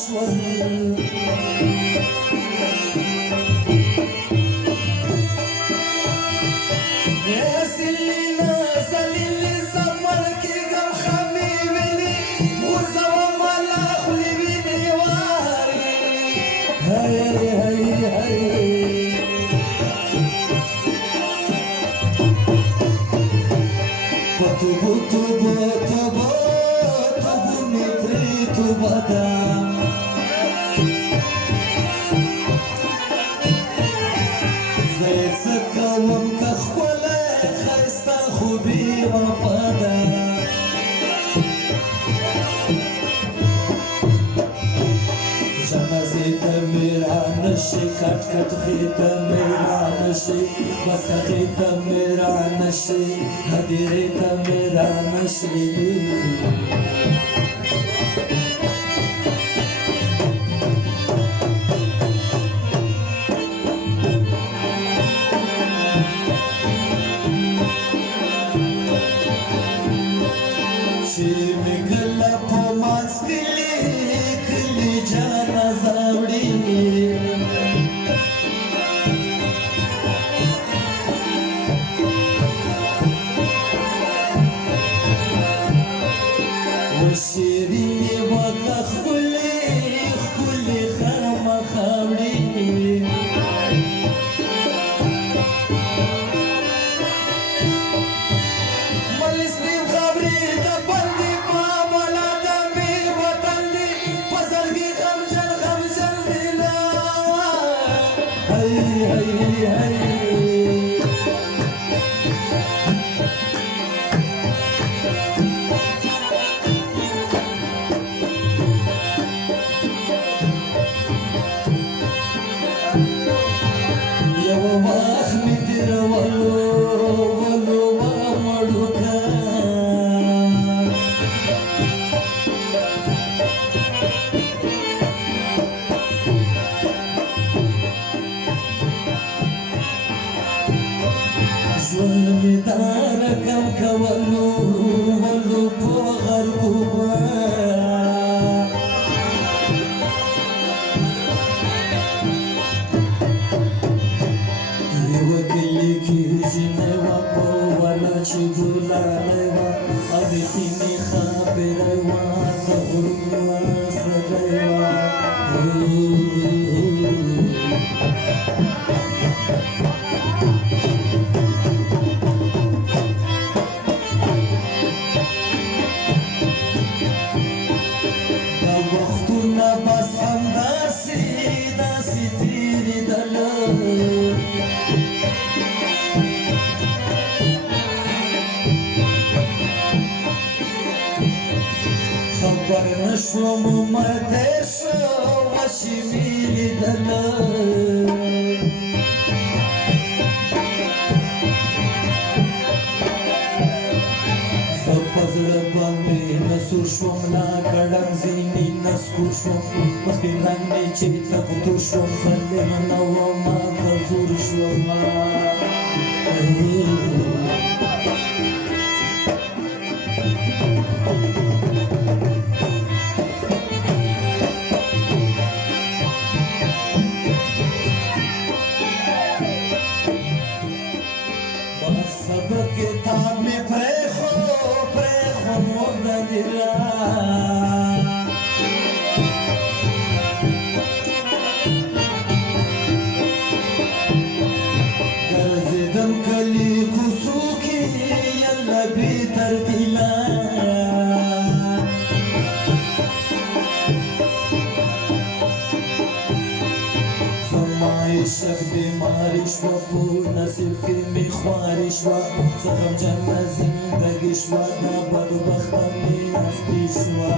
شول Tubu tubu tubu tubu mitri tubadam زي سكوم كخولة خيستا خوبي وفادا جنازي تمير عنشي كت كت خي تمير عنشي بس خي تمير عنشي هديري تمير عنشي شي مقلا بوماس كلي جانا زاوڑي وشيريني وقا خولي خاما خاوڑي ملسني خبري دبندي بابلا دمي وطني بزرگي غمجل دلا هاي هاي هاي يا واخ مدير ولو مړوکا ژوند مې دار کم کولو په غربوبا چگولا لیوا ادتینی خابریوا تغروا سریوا دا وختونه بس همداسې تېرېدله خبر نشوم مرده شو وشی میلی دلا سپزر باندې نسور شوم لا کړم زینی نسکور شوم پس په رنګ چې تکو شوم سلم نو ما زور شوم सबक ताब में प्रेखो मोरना दिला गर्जदम कली कुसुकी यल्ला भी तरदिला عشق بیماری شوا پور نصیب که می خواری شوا زغم جمع زندگی شوا دا بدبختم می هستی شوا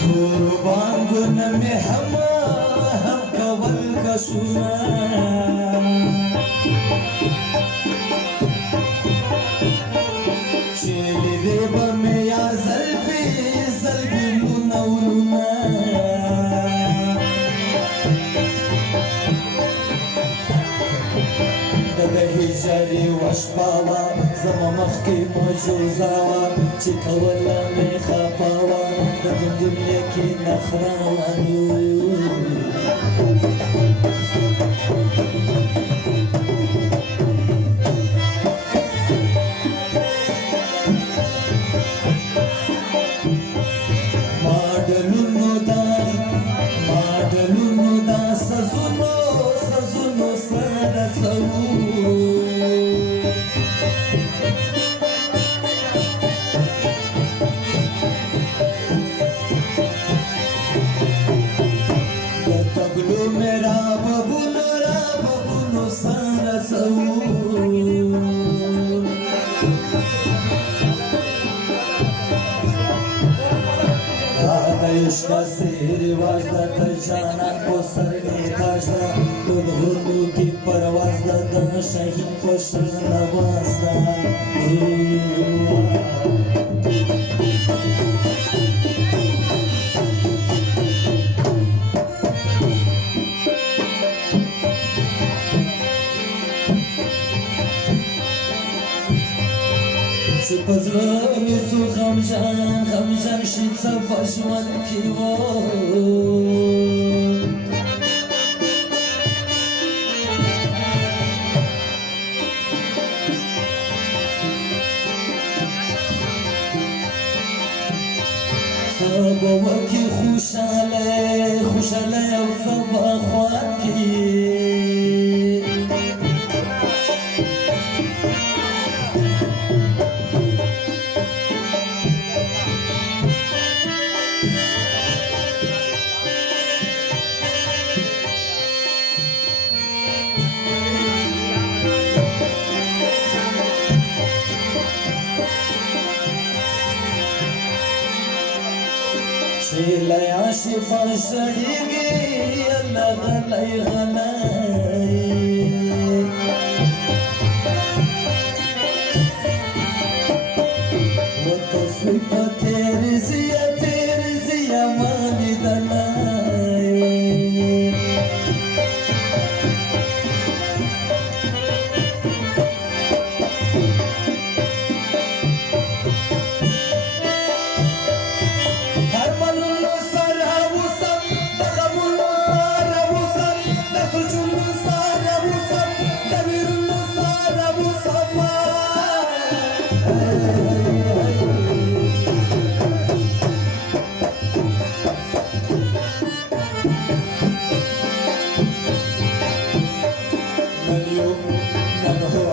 تور بانگون می هم کول کسونا چلی دیبا می یا زلفی لونا ولونا مخکې موجوزه وه چې کوله مې خفه وه د دنیا کې نخروانو ماډلونو دا سزونو سره رسوو मेरा बबुनो सारा सऊ आयुष्का से रिवाज दा खजाना को सर में ताजदा खुद हुर्दू की परवाज दा शहीद को शर नवाज़दा پزرانی تو خمجان شید سفاشوان کیوان سبا وکی خوشاله و سبا خواد کی شیلای عاشقان شریگی اللہ غلای غلای و تصویب تیری زیا مالی دلائی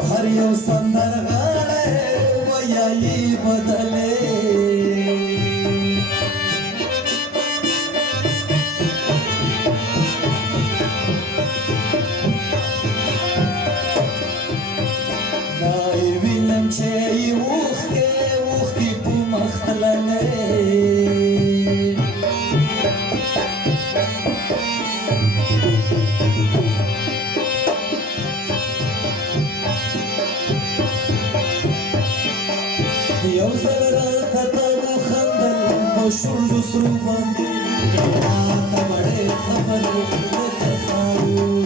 हरियो संदर गाड़े वयाई बदले नाई विलम छे उख की पुमखलने یو زل را کتاو خندل بشور سرو باندې راته وړې خبرې لکه خارو